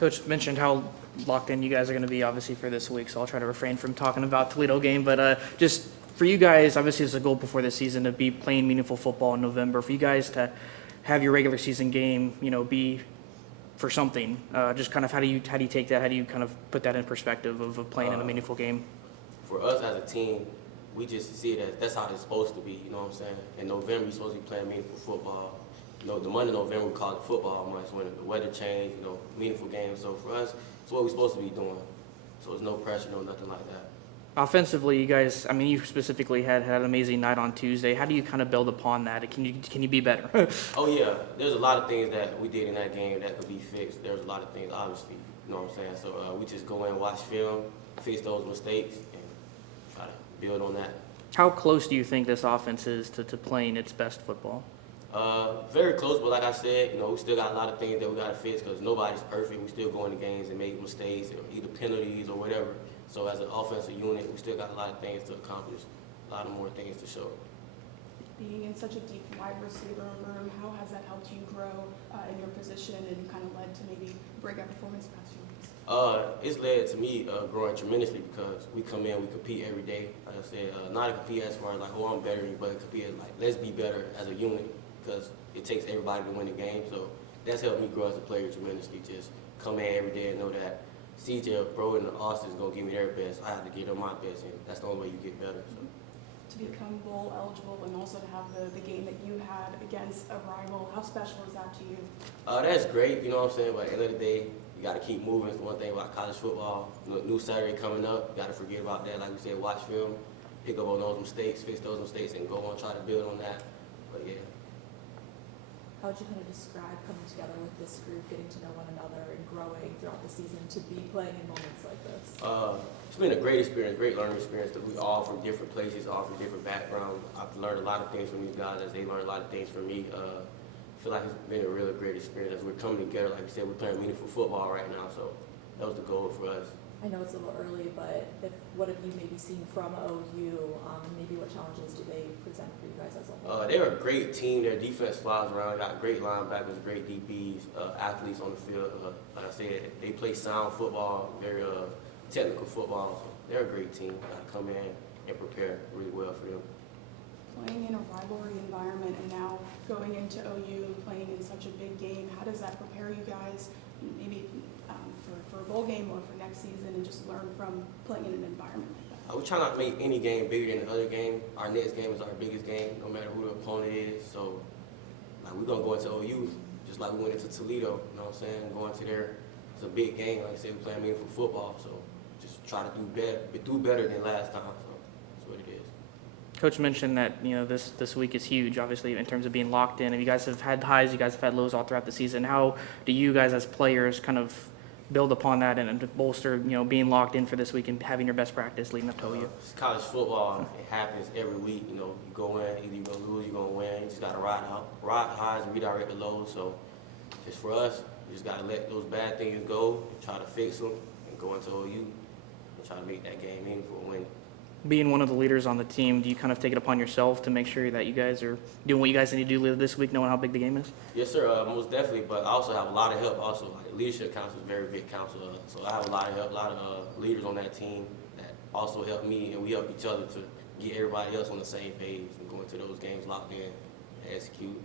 Coach mentioned how locked in you guys are going to be, obviously, for this week, so I'll try to refrain from talking about Toledo game. But just for you guys, obviously, it's a goal before the season to be playing meaningful football in November. For you guys to have your regular season game, be for something, just kind of how do you take that? How do you kind of put that in perspective of playing in a meaningful game? For us as a team, we just see it as that's how it's supposed to be. You know what I'm saying? In November, you're supposed to be playing meaningful football. The month of November, we call it football month when the weather changed, meaningful games. So for us, it's what we're supposed to be doing. So there's no pressure, nothing like that. Offensively, you guys, you specifically had an amazing night on Tuesday. How do you kind of build upon that? Can you be better? Oh, yeah. There's a lot of things that we did in that game that could be fixed. There's a lot of things, obviously. You know what I'm saying? So we just go in, watch film, fix those mistakes, and try to build on that. How close do you think this offense is to playing its best football? Very close, but like I said, we still got a lot of things that we got to fix because nobody's perfect. We still go into games and make mistakes, or either penalties or whatever. So as an offensive unit, we still got a lot of things to accomplish, a lot of more things to show. Being in such a deep wide receiver room, how has that helped you grow in your position and kind of led to maybe breakout performance the past few weeks? It's led to me growing tremendously because we come in, we compete every day. Like I said, not to compete as far as like, I'm better than you, but compete as like, let's be better as a unit because it takes everybody to win the game. So that's helped me grow as a player tremendously. Just come in every day and know that CJ, Bro, and Austin is going to give me their best. I have to give them my best, and that's the only way you get better. So. To become bowl eligible and also to have the game that you had against a rival, how special is that to you? That's great, you know what I'm saying? But at the end of the day, you got to keep moving. It's one thing about college football. New Saturday coming up, you got to forget about that. Like we said, watch film, pick up on those mistakes, fix those mistakes, and go on, try to build on that. But yeah. How would you kind of describe coming together with this group, getting to know one another, and growing throughout the season to be playing in moments like this? It's been a great experience, great learning experience. That we all from different places, all from different backgrounds. I've learned a lot of things from these guys as they learn a lot of things from me. I feel like it's been a really great experience as we're coming together. Like I said, we're playing meaningful football right now, so that was the goal for us. I know it's a little early, but what have you maybe seen from OU? Maybe what challenges do they present for you guys as a whole? They're a great team. Their defense flies around. Got great linebackers, great DBs, athletes on the field. Like I said, they play sound football, very technical football. So they're a great team. Got to come in and prepare really well for them. Playing in a rivalry environment and now going into OU and playing in such a big game, how does that prepare you guys maybe for a bowl game or for next season and just learn from playing in an environment like that? We try not to make any game bigger than the other game. Our next game is our biggest game, no matter who the opponent is. So we're going to go into OU just like we went into Toledo, you know what I'm saying? Going to there, it's a big game. Like I said, we're playing meaningful football, so just try to do better than last time. So that's what it is. Coach mentioned that this week is huge, obviously, in terms of being locked in. And you guys have had highs, you guys have had lows all throughout the season. How do you guys as players kind of build upon that and bolster, being locked in for this week and having your best practice leading up to OU? It's college football. It happens every week. You go in, either you're going to lose, you're going to win. You just got to ride highs and redirect the lows. So just for us, we just got to let those bad things go, try to fix them, and go into OU and try to make that game meaningful and win. Being one of the leaders on the team, do you kind of take it upon yourself to make sure that you guys are doing what you guys need to do this week, knowing how big the game is? Yes, sir, most definitely, but I also have a lot of help also. Like, leadership council is a very big council, so I have a lot of help, a lot of leaders on that team that also help me, and we help each other to get everybody else on the same page and go into those games locked in and execute.